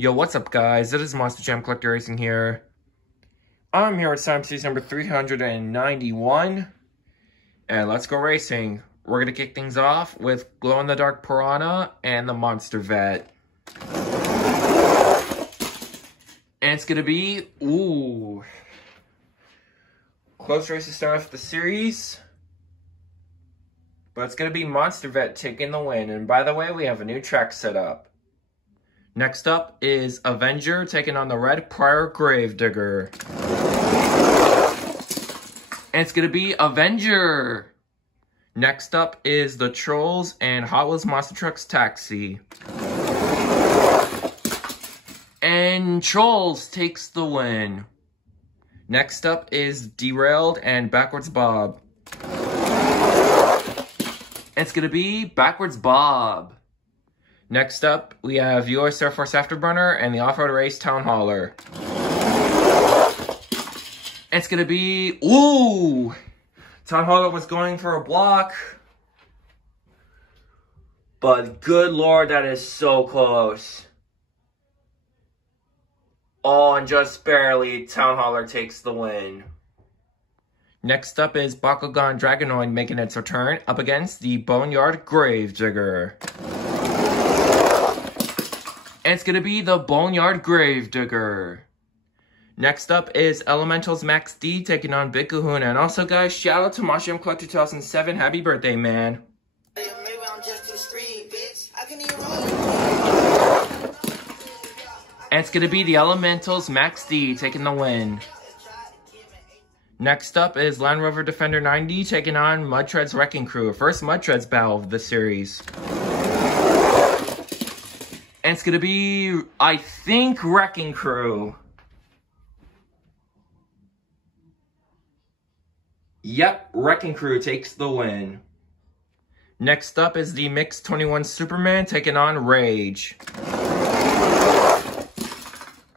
Yo, what's up, guys? It is Monster Jam Collector Racing here. I'm here with Time Series number 391. And let's go racing. We're going to kick things off with Glow-in-the-Dark Piranha and the Monster Vet. And it's going to be, close race to start off the series. But it's going to be Monster Vet taking the win. And by the way, we have a new track set up. Next up is Avenger taking on the Red Prior Gravedigger. And it's going to be Avenger. Next up is the Trolls and Hot Wheels Monster Trucks Taxi. And Trolls takes the win. Next up is Derailed and Backwards Bob. And it's going to be Backwards Bob. Next up, we have US Air Force Afterburner and the Off-Road Race Town Hauler. And it's going to be, Town Hauler was going for a block. But good lord, that is so close. Oh, and just barely, Town Hauler takes the win. Next up is Bakugan Dragonoid making its return up against the Boneyard Gravedigger. And it's going to be the Boneyard Gravedigger. Next up is Elementals Max D taking on Big Kahuna. And also, guys, shout out to Monster Jam Collector 2007. Happy birthday, man. And it's going to be the Elementals Max D taking the win. Next up is Land Rover Defender 90 taking on Mud Treads Wrecking Crew. First Mud Treads battle of the series. And it's going to be, I think, Wrecking Crew. Yep, Wrecking Crew takes the win. Next up is the Mix 21 Superman taking on Rage.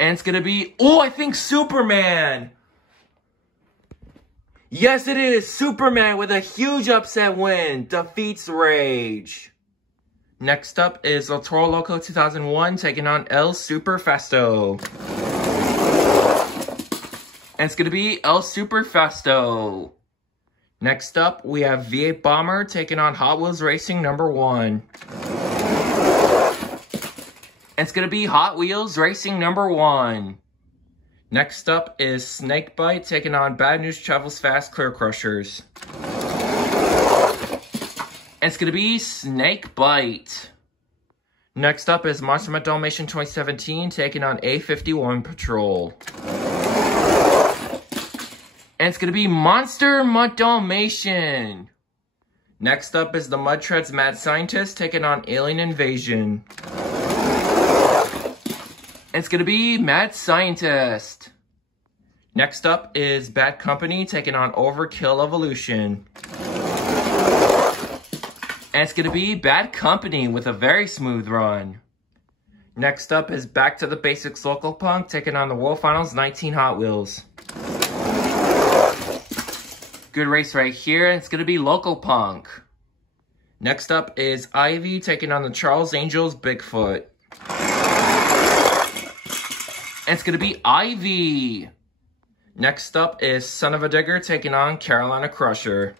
And it's going to be, I think Superman. Yes, it is. Superman with a huge upset win defeats Rage. Next up is El Toro Loco 2001 taking on El Super Festo. And it's going to be El Super Festo. Next up, we have V8 Bomber taking on Hot Wheels Racing number 1. And it's going to be Hot Wheels Racing number 1. Next up is Snakebite taking on Bad News Travels Fast Clear Crushers. And it's going to be Snakebite. Next up is Monster Mutt Dalmatian 2017 taking on A51 Patrol. And it's going to be Monster Mutt Dalmatian. Next up is the Mud Treads Mad Scientist taking on Alien Invasion. And it's going to be Mad Scientist. Next up is Bad Company taking on Overkill Evolution. And it's going to be Bad Company with a very smooth run. Next up is Back to the Basics Local Punk taking on the World Finals 19 Hot Wheels. Good race right here, and it's going to be Local Punk. Next up is Ivy taking on the Charles Angels Bigfoot. And it's going to be Ivy. Next up is Son of a Digger taking on Carolina Crusher.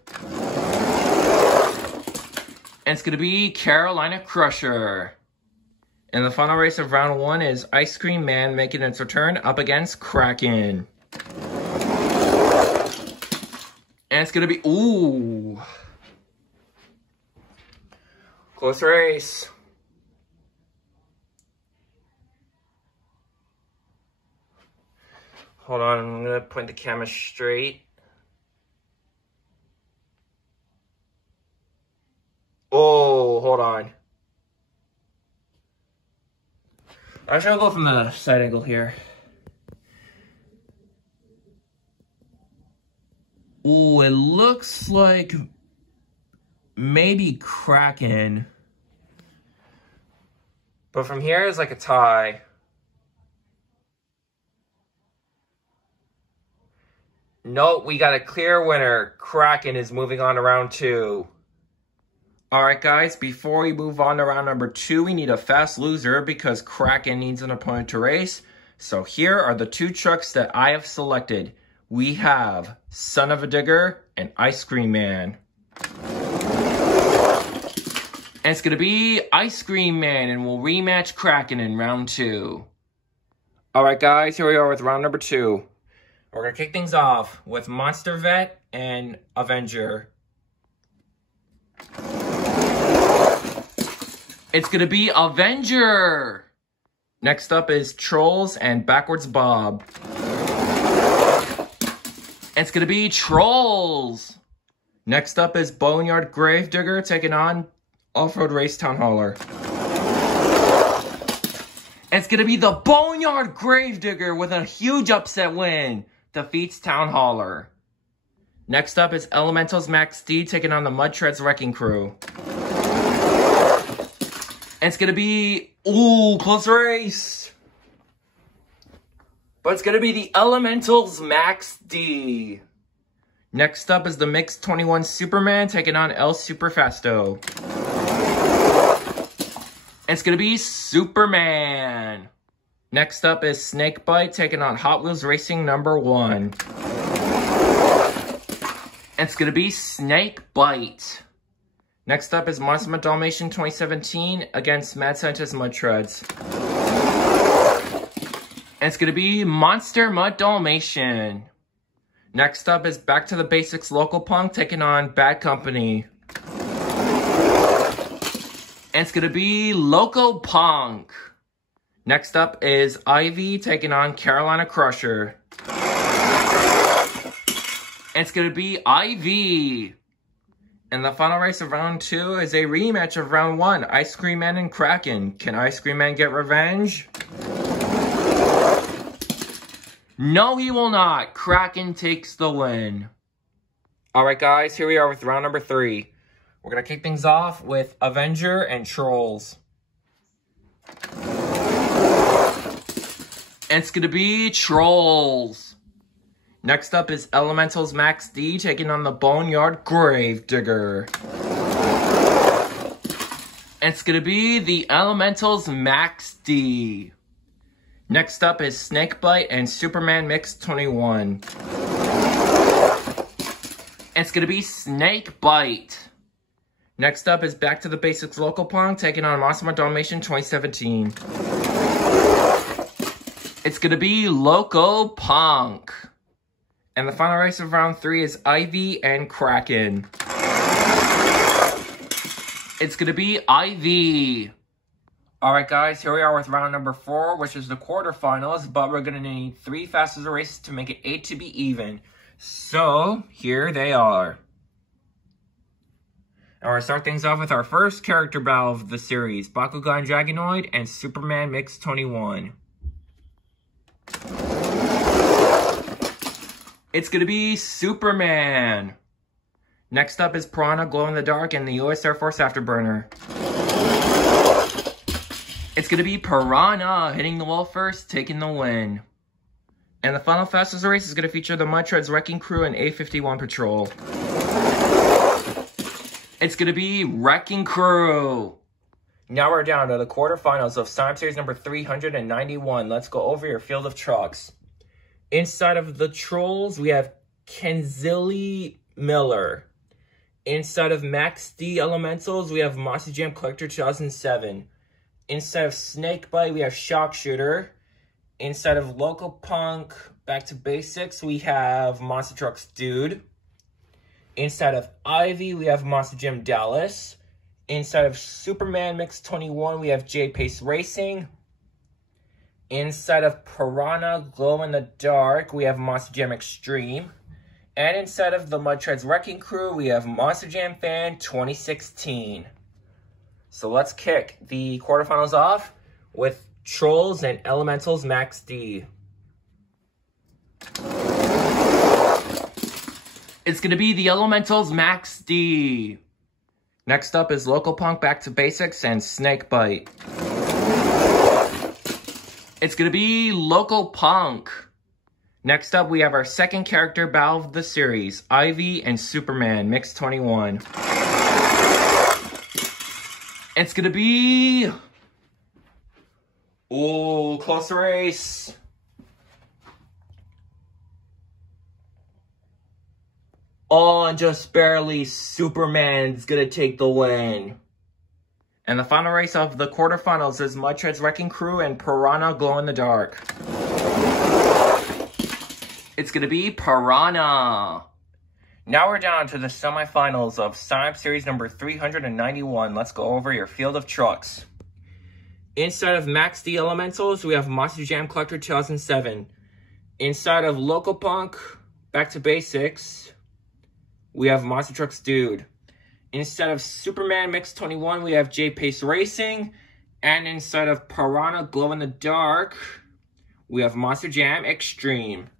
And it's going to be Carolina Crusher. And the final race of round 1 is Ice Cream Man making its return up against Kraken. And it's going to be, close race. Hold on, I'm going to point the camera straight. Hold on. Actually, I'll go from the side angle here. It looks like maybe Kraken. But from here is like a tie. Nope, we got a clear winner. Kraken is moving on to round 2. Alright guys, before we move on to round number 2, we need a fast loser because Kraken needs an opponent to race. So here are the 2 trucks that I have selected. We have Son of a Digger and Ice Cream Man. And it's going to be Ice Cream Man, and we'll rematch Kraken in round 2. Alright guys, here we are with round number 2. We're going to kick things off with Monster Vet and Avenger. It's going to be Avenger. Next up is Trolls and Backwards Bob. It's going to be Trolls. Next up is Boneyard Gravedigger taking on Off-Road Race Town Hauler. It's going to be the Boneyard Gravedigger with a huge upset win. Defeats Town Hauler. Next up is Elementals Max D taking on the Mud Treads Wrecking Crew. And it's going to be, close race. But it's going to be the Elementals Max D. Next up is the Mix 21 Superman taking on El Superfasto. And it's going to be Superman. Next up is Snakebite taking on Hot Wheels Racing number 1. And it's going to be Snakebite. Next up is Monster Mud Dalmatian 2017 against Mad Scientist Mud Treads. And it's going to be Monster Mud Dalmatian. Next up is Back to the Basics Local Punk taking on Bad Company. And it's going to be Loco Punk. Next up is Ivy taking on Carolina Crusher. And it's going to be Ivy. And the final race of round 2 is a rematch of round 1, Ice Cream Man and Kraken. Can Ice Cream Man get revenge? No, he will not. Kraken takes the win. Alright guys, here we are with round number 3. We're going to kick things off with Avenger and Trolls. And it's going to be Trolls. Next up is Elementals Max D taking on the Boneyard Gravedigger. And it's going to be the Elementals Max D. Next up is Snakebite and Superman Mix 21. And it's going to be Snakebite. Next up is Back to the Basics Local Punk taking on Monster Mud Dalmatian 2017. It's going to be Loco Punk. And the final race of round 3 is Ivy and Kraken. It's going to be Ivy. Alright guys, here we are with round number 4, which is the quarterfinals. But we're going to need 3 fastest races to make it 8 to be even. So, here they are. And we're going to start things off with our first character battle of the series. Bakugan Dragonoid and Superman Mix 21. It's going to be Superman. Next up is Piranha Glow in the Dark and the U.S. Air Force Afterburner. It's going to be Piranha hitting the wall first, taking the win. And the final fastest race is going to feature the Mud Treads Wrecking Crew and A51 Patrol. It's going to be Wrecking Crew. Now we're down to the quarterfinals of Sonic Series number 391. Let's go over your field of trucks. Inside of the Trolls, we have Kenzilli Miller. Inside of Max D Elementals, we have Monster Jam Collector 2007. Inside of Snakebite, we have Shock Shooter. Inside of Local Punk, Back to Basics, we have Monster Trucks Dude. Inside of Ivy, we have Monster Jam Dallas. Inside of Superman Mix 21, we have J-Pace Racing. Inside of Piranha Glow in the Dark, we have Monster Jam Extreme. And inside of the Mud Treads Wrecking Crew, we have Monster Jam Fan 2016. So let's kick the quarterfinals off with Trolls and Elementals Max D. It's going to be the Elementals Max D. Next up is Local Punk Back to Basics and Snakebite. It's going to be Local Punk. Next up, we have our second character battle of the series, Ivy and Superman Mix 21. It's gonna be... Oh, close race. Oh, and just barely Superman's gonna take the win. And the final race of the quarterfinals is Mudtread's Wrecking Crew and Piranha Glow in the Dark. It's gonna be Piranha. Now we're down to the semifinals of Sign Up Series number 391. Let's go over your field of trucks. Inside of Max D Elementals, we have Monster Jam Collector 2007. Inside of Local Punk, Back to Basics, we have Monster Trucks Dude. Inside of Superman Mix 21, we have J-Pace Racing. And inside of Piranha Glow in the Dark, we have Monster Jam Extreme.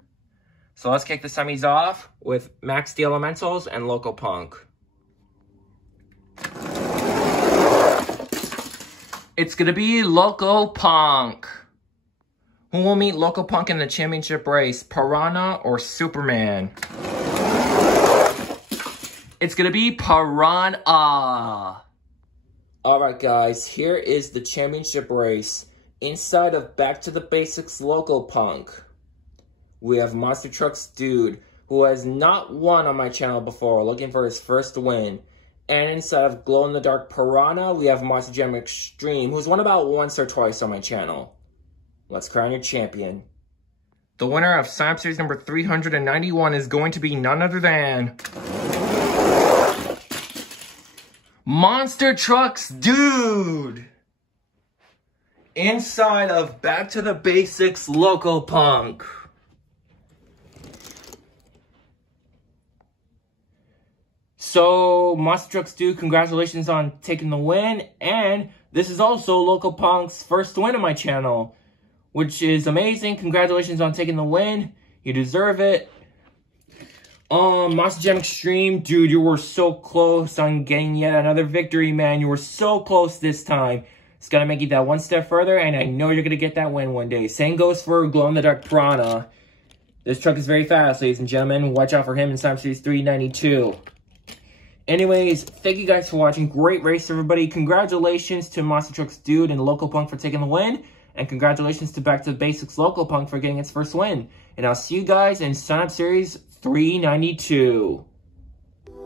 So let's kick the semis off with Max D Elementals and Local Punk. It's gonna be Local Punk. Who will meet Local Punk in the championship race, Piranha or Superman? It's gonna be Piranha. Alright guys, here is the championship race. Inside of Back to the Basics Local Punk, we have Monster Trucks Dude, who has not won on my channel before, looking for his first win. And inside of Glow in the Dark Piranha, we have Monster Jam Extreme, who's won about once or twice on my channel. Let's crown your champion. The winner of Sign Up Series number 391 is going to be none other than... Monster Trucks Dude! Inside of Back to the Basics Local Punk. So, Monster Trucks Dude, congratulations on taking the win. And this is also Local Punk's first win on my channel, which is amazing. Congratulations on taking the win. You deserve it. Monster Jam Extreme, dude, you were so close on getting yet another victory, man. You were so close this time. It's gotta make you that one step further, and I know you're gonna get that win one day. Same goes for Glow in the Dark Piranha. This truck is very fast, ladies and gentlemen. Watch out for him in Sign Up Series 392. Anyways, thank you guys for watching. Great race, everybody. Congratulations to Monster Trucks Dude and Local Punk for taking the win. And congratulations to Back to the Basics Local Punk for getting its first win. And I'll see you guys in Sign Up Series 392.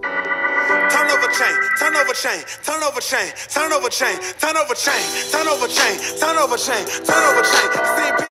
Turn over chain, turn over chain, turn over chain, turn over chain, turn over chain, turn over chain, turn over chain, turn over chain, turn over chain.